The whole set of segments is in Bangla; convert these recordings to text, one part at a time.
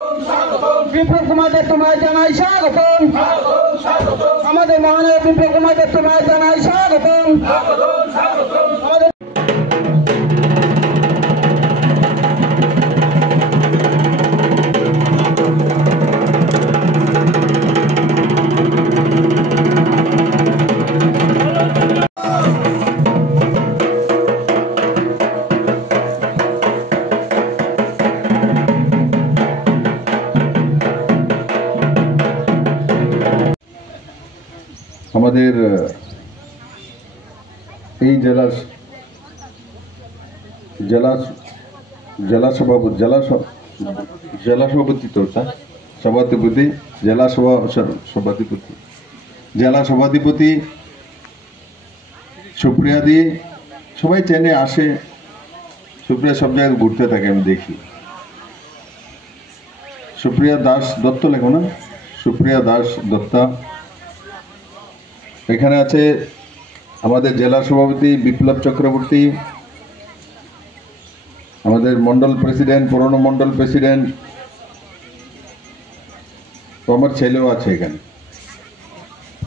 বিপ্লব কুমারদের তোমায় জানাই স্বাগতম। আমাদের মহানগর বিপ্লব কুমারদের তোমায় জানাই স্বাগতম। আমাদের এই জেলা সভাধিপতি সুপ্রিয়া দি সবাই চেনে আসে। সুপ্রিয়া সব জায়গায় ঘুরতে থাকে, আমি দেখি। সুপ্রিয়া দাস দত্ত লেখো না, সুপ্রিয়া দাস দত্তা। এখানে আছে আমাদের জেলা সভাপতি বিপ্লব চক্রবর্তী, আমাদের মন্ডল প্রেসিডেন্ট, পুরনো মন্ডল প্রেসিডেন্ট। তো আমার ছেলেও আছে এখানে।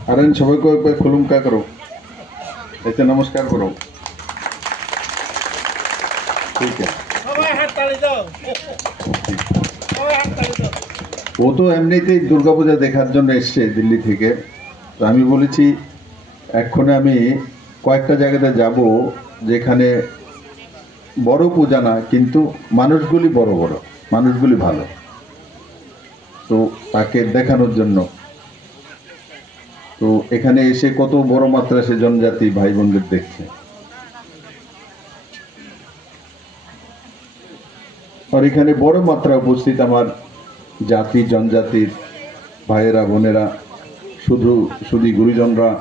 আর সবাইকে একবার খুলুমকা করো, এতে নমস্কার করো। ঠিক আছে, ও তো এমনিতেই দুর্গাপূজা দেখার জন্য এসছে দিল্লি থেকে। তো আমি বলেছি এক্ষণে আমি কয়েকটা জায়গাতে যাব যেখানে বড় পূজা না, কিন্তু মানুষগুলি বড় বড়, মানুষগুলি ভালো। তো তাকে দেখানোর জন্য তো এখানে এসে কত বড় মাত্রা সে জনজাতি ভাই বোনদের দেখছে। আর এখানে বড় মাত্রা উপস্থিত আমার জাতি জনজাতির ভাইয়েরা বোনেরা, শুধু গুরুজনরা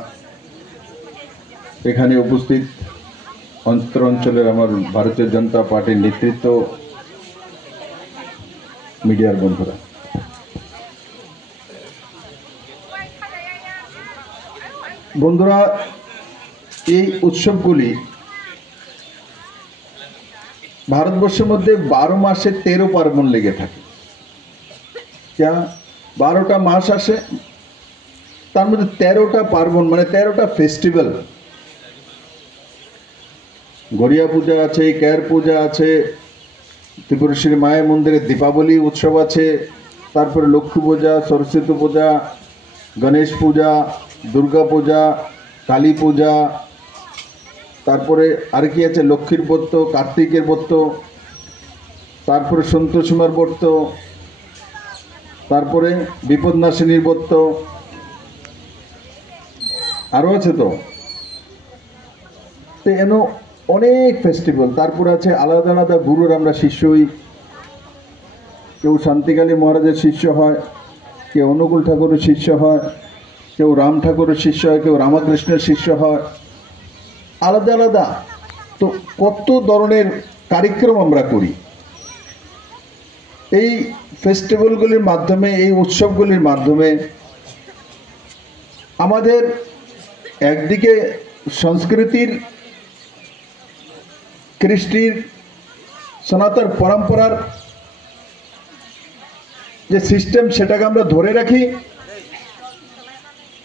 এখানে উপস্থিত। অঞ্চলের আমার ভারতীয় জনতা পার্টির নেতৃত্ব, মিডিয়ার বন্ধুরা। বন্ধুরা, এই উৎসবগুলি ভারতবর্ষের মধ্যে 12 মাসে 13 পার্বণ লেগে থাকে। 12টা মাস আসে, তার মধ্যে 13টা পার্বণ, মানে 13টা ফেস্টিভ্যাল। গড়িয়া পূজা আছে, কেয়ার পূজা আছে, ত্রিপুরেশ্বরী মায়ের মন্দিরে দীপাবলি উৎসব আছে, তারপরে লক্ষ্মী পূজা, সরস্বতী পূজা, গণেশ পূজা, দুর্গা পূজা, কালী পূজা, তারপরে আর কি আছে, লক্ষ্মীর ব্রত, কার্তিকের ব্রত, তারপরে সন্তোষীমার ব্রত, তারপরে বিপদনাশিনীর ব্রত, আরও আছে। তো এন অনেক ফেস্টিভ্যাল। তারপর আছে আলাদা আলাদা গুরুর আমরা শিষ্য হই। কেউ শান্তিকালী মহারাজের শিষ্য হয়, কেউ অনুকূল ঠাকুরের শিষ্য হয়, কেউ রাম ঠাকুরের শিষ্য হয়, কেউ রামকৃষ্ণের শিষ্য হয়, আলাদা আলাদা। তো কত ধরনের কার্যক্রম আমরা করি এই ফেস্টিভ্যালগুলির মাধ্যমে, এই উৎসবগুলির মাধ্যমে। আমাদের একদিকে সংস্কৃতির, কৃষ্টির, সনাতন পরম্পরার যে সিস্টেম সেটাকে আমরা ধরে রাখি,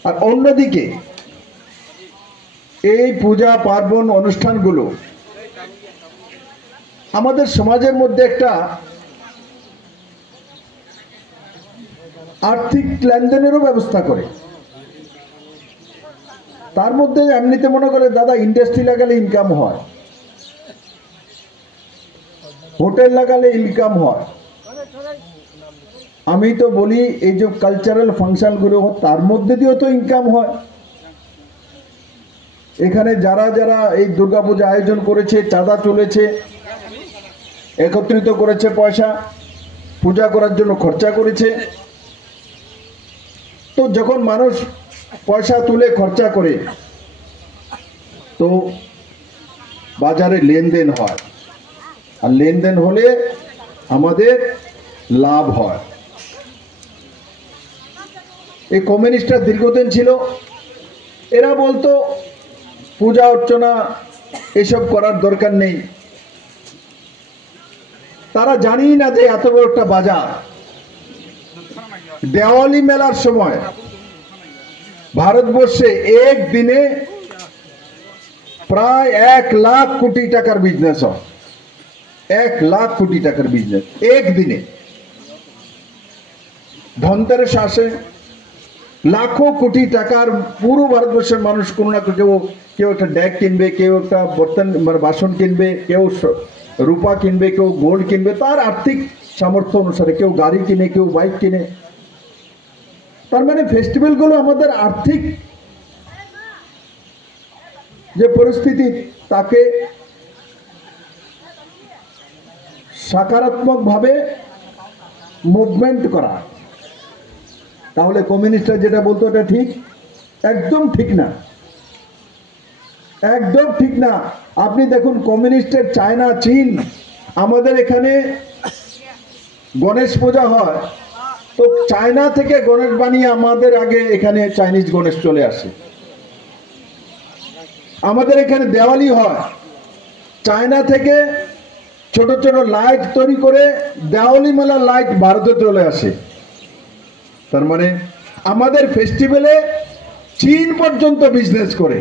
আর অন্যদিকে এই পূজা পার্বণ অনুষ্ঠানগুলো আমাদের সমাজের মধ্যে একটা আর্থিক লেনদেনেরও ব্যবস্থা করে। তার মধ্যে এমনিতে মনে করে দাদা ইন্ডাস্ট্রি লাগালে ইনকাম হয়, হোটেল লাগালে ইনকাম হয়। আমি তো বলি এই যে কালচারাল ফাংশনগুলো তার মধ্যে দিয়েও তো ইনকাম হয়। এখানে যারা যারা এই দুর্গাপূজা আয়োজন করেছে, চাঁদা তুলেছে, একত্রিত করেছে পয়সা, পূজা করার জন্য খরচা করেছে। তো যখন মানুষ পয়সা তুলে খরচা করে তো বাজারে লেনদেন হয়, আর লেনদেন হলে আমাদের লাভ হয়। এই কমিউনিস্টরা দীর্ঘদিন ছিল, এরা বলতো পূজা অর্চনা এসব করার দরকার নেই। তারা জানি না যে এত বড় একটা বাজার দেওয়ালি মেলার সময় ভারতবর্ষে এক দিনে প্রায় 1 লাখ কোটি টাকার বিজনেস হয়। 1 লাখ কোটি টাকার বিজনেস একদিনে। ধনতেরাস আসে, লাখো কোটি টাকার পুরো ভারতবর্ষের মানুষ কোনো না কেউ একটা ডেক কিনবে, কেউ একটা বর্তন মানে বাসন কিনবে, কেউ রূপা কিনবে, কেউ গোল্ড কিনবে, তার আর্থিক সামর্থ্য অনুসারে কেউ গাড়ি কিনে, কেউ বাইক কিনে। তার মানে ফেস্টিভ্যালগুলো আমাদের আর্থিক যে পরিস্থিতি তাকে সকারাত্মকভাবে মুভমেন্ট করা। তাহলে কমিউনিস্টরা যেটা বলতো এটা ঠিক? একদম ঠিক না, একদম ঠিক না। আপনি দেখুন কমিউনিস্টের চায়না, চীন, আমাদের এখানে গণেশ পূজা হয় তো চায়না থেকে গণেশ বানিয়ে আমাদের আগে এখানে চাইনিজ গণেশ চলে আসে। আমাদের এখানে দেওয়ালি হয়, চায়না থেকে ছোট ছোট লাইট তৈরি করে দেওয়ালি মেলার লাইট ভারতে চলে আসে। তার মানে আমাদের ফেস্টিভ্যালে চীন পর্যন্ত বিজনেস করে।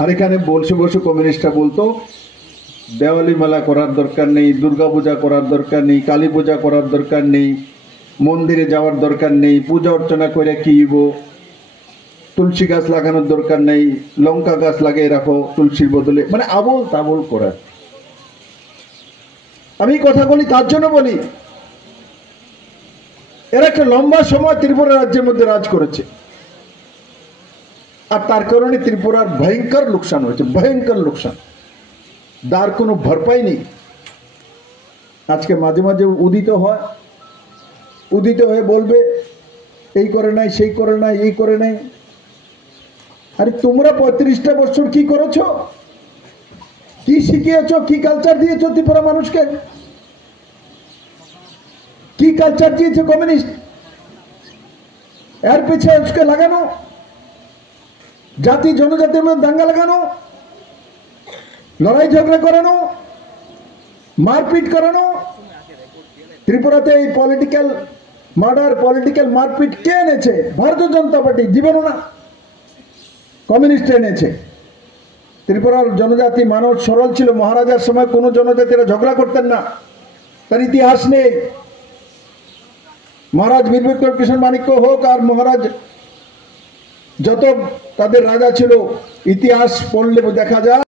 আর এখানে বসে বসে কমিউনিস্টরা বলতো দেওয়ালি মেলা করার দরকার নেই, দুর্গা পূজা করার দরকার নেই, কালী পূজা করার দরকার নেই, মন্দিরে যাওয়ার দরকার নেই, পূজা অর্চনা করে কি তুলসী গাছ লাগানোর দরকার নেই, লঙ্কা গাছ লাগিয়ে রাখো তুলসীর বদলে, মানে আবোল তাবোল করার। আমি কথা বলি তার জন্য বলি, এরা একটা লম্বা সময় ত্রিপুরা রাজ্যের মধ্যে রাজ করেছে, আর তার কারণে ত্রিপুরার ভয়ঙ্কর লোকসান হয়েছে, ভয়ঙ্কর লোকসান, তার কোনো ভরপাই নেই। আজকে মাঝে মাঝে উদিত হয়ে বলবে এই করে নাই, সেই করে নাই, এই করে নাই। আরে তোমরা 35টা বছর কি করেছো? কি শিখিয়েছ? কি কালচার দিয়েছ ত্রিপুরা মানুষকে? কি কালচার দিয়েছে কমিউনিস্ট? এর পিছিয়ে লাগানো, জাতি জনজাতির মধ্যে দাঙ্গা লাগানো, লড়াই ঝগড়া করানো, মারপিট করানো। ত্রিপুরাতে এই পলিটিক্যাল মার্ডার, পলিটিক্যাল মারপিট কে এনেছে? ভারতীয় জনতা পার্টি, জীবনও না, কমিউনিস্ট এনেছে। ত্রিপুরার জনজাতি মানুষ সরল ছিল, মহারাজার সময় কোনো জনজাতিরা ঝগড়া করতেন না, তার ইতিহাস নেই। মহারাজ বীর বিক্রম কৃষ্ণ মাণিক্য হোক আর মহারাজ যত তাদের রাজা ছিল, ইতিহাস পড়লে দেখা যায়